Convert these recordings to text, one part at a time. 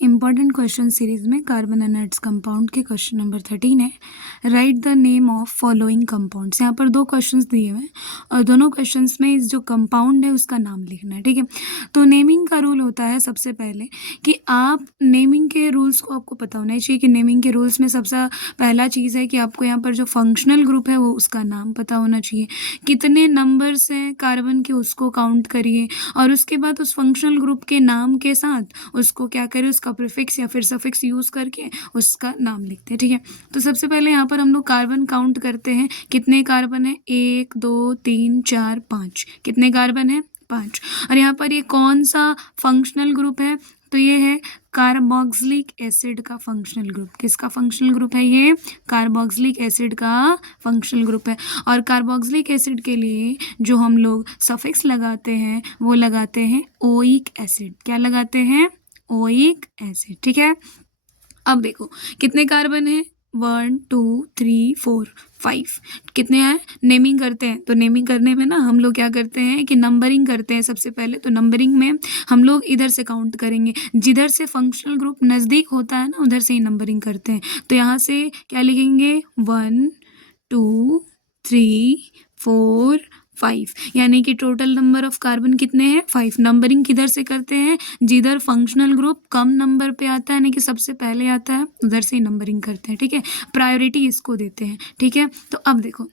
Important question series में carbon and its compound के question number 13 है। Right the name of following compounds. यहाँ पर दो क्वेश्चंस दिए हुए हैं और दोनों क्वेश्चंस में इस जो कंपाउंड है उसका नाम लिखना है। ठीक है, तो नेमिंग का रूल होता है सबसे पहले कि आप नेमिंग के रूल्स को आपको पता होना चाहिए कि नेमिंग के रूल्स में सबसे पहला चीज़ है कि आपको यहाँ पर जो फंक्शनल ग्रुप है वो उसका नाम पता होना चाहिए, कितने नंबर्स हैं कार्बन के उसको काउंट करिए और उसके बाद उस फंक्शनल ग्रुप के नाम के साथ उसको क्या करें, उसका प्रीफिक्स या फिर सफिक्स यूज़ करके उसका नाम लिखते हैं। ठीक है, तो सबसे पहले यहाँ पर हम लोग कार्बन काउंट करते हैं। कितने कार्बन है? 1 2 3 4 5। कितने कार्बन है? 5। और यहाँ पर ये कौन सा फंक्शनल ग्रुप है? तो ये है कार्बोक्सिलिक एसिड का फंक्शनल ग्रुप। किसका फंक्शनल ग्रुप है? ये कार्बोक्सिलिक एसिड का फंक्शनल ग्रुप है। और कार्बोक्सिलिक एसिड के लिए जो हम लोग सफिक्स लगाते हैं वो लगाते हैं ओइक एसिड। क्या लगाते हैं? Oic acid. ठीक है, अब देखो कितने कार्बन है? 1 2 3 4 5। कितने हैं? नेमिंग करते हैं तो नेमिंग करने में ना हम लोग क्या करते हैं कि नंबरिंग करते हैं। सबसे पहले तो नंबरिंग में हम लोग इधर से काउंट करेंगे, जिधर से फंक्शनल ग्रुप नज़दीक होता है ना उधर से ही नंबरिंग करते हैं। तो यहाँ से क्या लिखेंगे? 1 2 3 4 5, यानी कि टोटल नंबर ऑफ कार्बन कितने हैं? 5। नंबरिंग किधर से करते हैं? जिधर फंक्शनल ग्रुप कम नंबर पे आता है, यानी कि सबसे पहले आता है उधर से ही नंबरिंग करते हैं। ठीक है, प्रायोरिटी इसको देते हैं। ठीक है, तो अब देखो,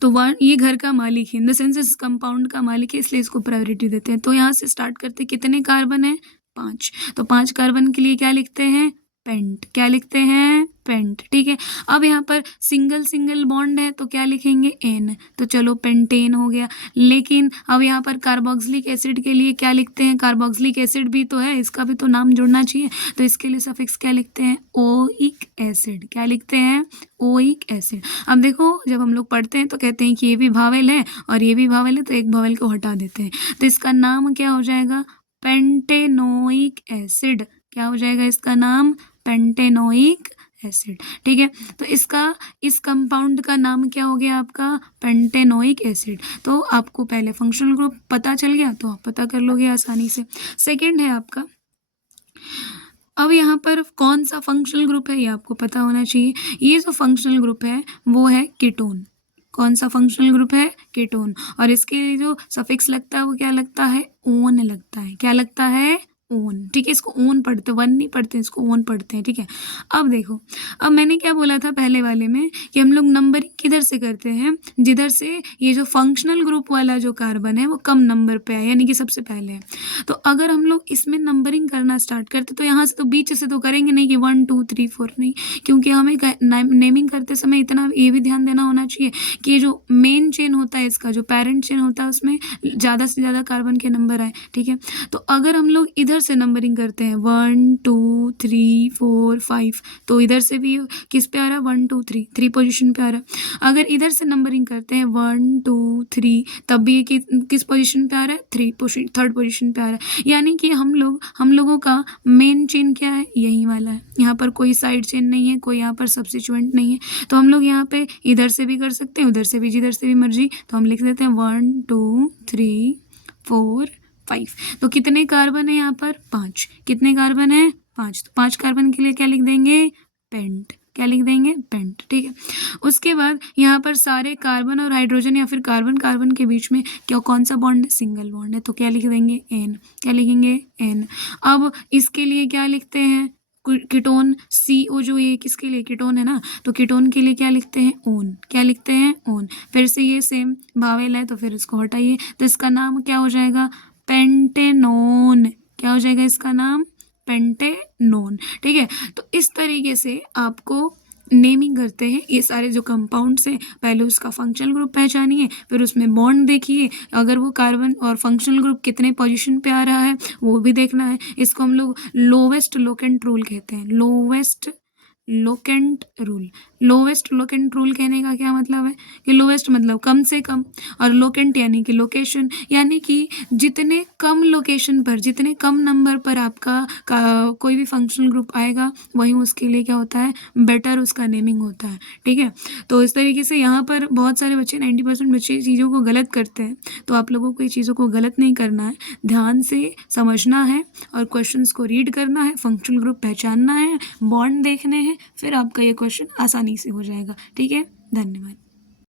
तो वन ये घर का मालिक है, इन द सेंस इस कंपाउंड का मालिक है, इसलिए इसको प्रायोरिटी देते हैं। तो यहाँ से स्टार्ट करते हैं। कितने कार्बन है? 5। तो 5 कार्बन के लिए क्या लिखते हैं? पेंट। क्या लिखते हैं? पेंट। ठीक है, अब यहाँ पर सिंगल सिंगल बॉन्ड है तो क्या लिखेंगे? एन। तो चलो पेंटेन हो गया। लेकिन अब यहाँ पर कार्बोक्सिलिक एसिड के लिए क्या लिखते हैं? कार्बोक्सिलिक एसिड भी तो है, इसका भी तो नाम जुड़ना चाहिए, तो इसके लिए सफिक्स क्या लिखते हैं? Oic acid. क्या लिखते हैं? Oic acid. अब देखो जब हम लोग पढ़ते हैं तो कहते हैं कि ये भी भावेल है और ये भी भावेल है, तो एक भावेल को हटा देते हैं, तो इसका नाम क्या हो जाएगा? Pentanoic acid. क्या हो जाएगा इसका नाम? Pentanoic acid. ठीक है, तो इसका इस कंपाउंड का नाम क्या हो गया आपका? Pentanoic acid. तो आपको पहले फंक्शनल ग्रुप पता चल गया तो आप पता कर लोगे आसानी से। सेकंड है आपका, अब यहाँ पर कौन सा फंक्शनल ग्रुप है ये आपको पता होना चाहिए। ये जो फंक्शनल ग्रुप है वो है कीटोन। कौन सा फंक्शनल ग्रुप है? कीटोन। और इसके लिए जो सफिक्स लगता है वो क्या लगता है? ओन लगता है। क्या लगता है? ओन। ठीक है, इसको ओन पढ़ते, वन नहीं पढ़ते, इसको ओन पढ़ते हैं। ठीक है, अब देखो, अब मैंने क्या बोला था पहले वाले में कि हम लोग नंबरिंग किधर से करते हैं? जिधर से ये जो फंक्शनल ग्रुप वाला जो कार्बन है वो कम नंबर पे है, यानी कि सबसे पहले है। तो अगर हम लोग इसमें नंबरिंग करना स्टार्ट करते तो यहाँ से तो बीच से तो करेंगे नहीं कि 1 2 3 4 नहीं, क्योंकि हमें नेमिंग करते समय इतना ये भी ध्यान देना होना चाहिए कि ये जो मेन चेन होता है, इसका जो पेरेंट चेन होता है उसमें ज़्यादा से ज़्यादा कार्बन के नंबर आए। ठीक है, तो अगर हम लोग इधर से नंबरिंग करते हैं 1 2 3 4 5, तो इधर से भी किस पे आ रहा है? 1 2 3, 3 पोजीशन पे आ रहा है। अगर इधर से नंबरिंग करते हैं 1 2 3, तब भी ये किस पोजीशन पे आ रहा है? थर्ड पोजीशन पे आ रहा है। यानी कि हम लोगों का मेन चेन क्या है? यही वाला है। यहाँ पर कोई साइड चेन नहीं है, कोई यहाँ पर सब्स्टिट्यूएंट नहीं है, तो हम लोग यहाँ पे इधर से भी कर सकते हैं, उधर से भी, जिधर से भी मर्जी। तो हम लिख देते हैं 1 2 3 4 5। तो कितने कार्बन है यहाँ पर? 5। कितने कार्बन है? 5। तो 5 कार्बन के लिए क्या लिख देंगे? पेंट। क्या लिख देंगे? पेंट। ठीक है, उसके बाद यहाँ पर सारे कार्बन और हाइड्रोजन या फिर कार्बन कार्बन के बीच में क्या कौन सा बॉन्ड है? सिंगल बॉन्ड है, तो क्या लिख देंगे? एन। क्या लिखेंगे? एन। अब इसके लिए क्या लिखते हैं? कीटोन CO, जो ये किसके लिए? कीटोन है ना, तो कीटोन के लिए क्या लिखते हैं? ओन। क्या लिखते हैं? ओन। फिर से ये सेम भावेल है तो फिर इसको हटाइए, तो इसका नाम क्या हो जाएगा? पेंटेनोन। क्या हो जाएगा इसका नाम? पेंटेनोन। ठीक है, तो इस तरीके से आपको नेमिंग करते हैं ये सारे जो कंपाउंड्स हैं। पहले उसका फंक्शनल ग्रुप पहचानिए, फिर उसमें बॉन्ड देखिए, अगर वो कार्बन और फंक्शनल ग्रुप कितने पोजीशन पे आ रहा है वो भी देखना है। इसको हम लोग लोवेस्ट लोकेंट रूल कहते हैं। Lowest locant rule. Lowest locant rule कहने का क्या मतलब है कि लोवेस्ट मतलब कम से कम, और लोकेंट यानी कि लोकेशन, यानी कि जितने कम लोकेशन पर, जितने कम नंबर पर आपका कोई भी फंक्शनल ग्रुप आएगा, वहीं उसके लिए क्या होता है, बेटर उसका नेमिंग होता है। ठीक है, तो इस तरीके से यहाँ पर बहुत सारे बच्चे 90% बच्चे चीज़ों को गलत करते हैं। तो आप लोगों को ये चीज़ों को गलत नहीं करना है, ध्यान से समझना है और क्वेश्चंस को रीड करना है, फंक्शनल ग्रुप पहचानना है, बॉन्ड देखने हैं, फिर आपका ये क्वेश्चन आसानी से हो जाएगा। ठीक है, धन्यवाद।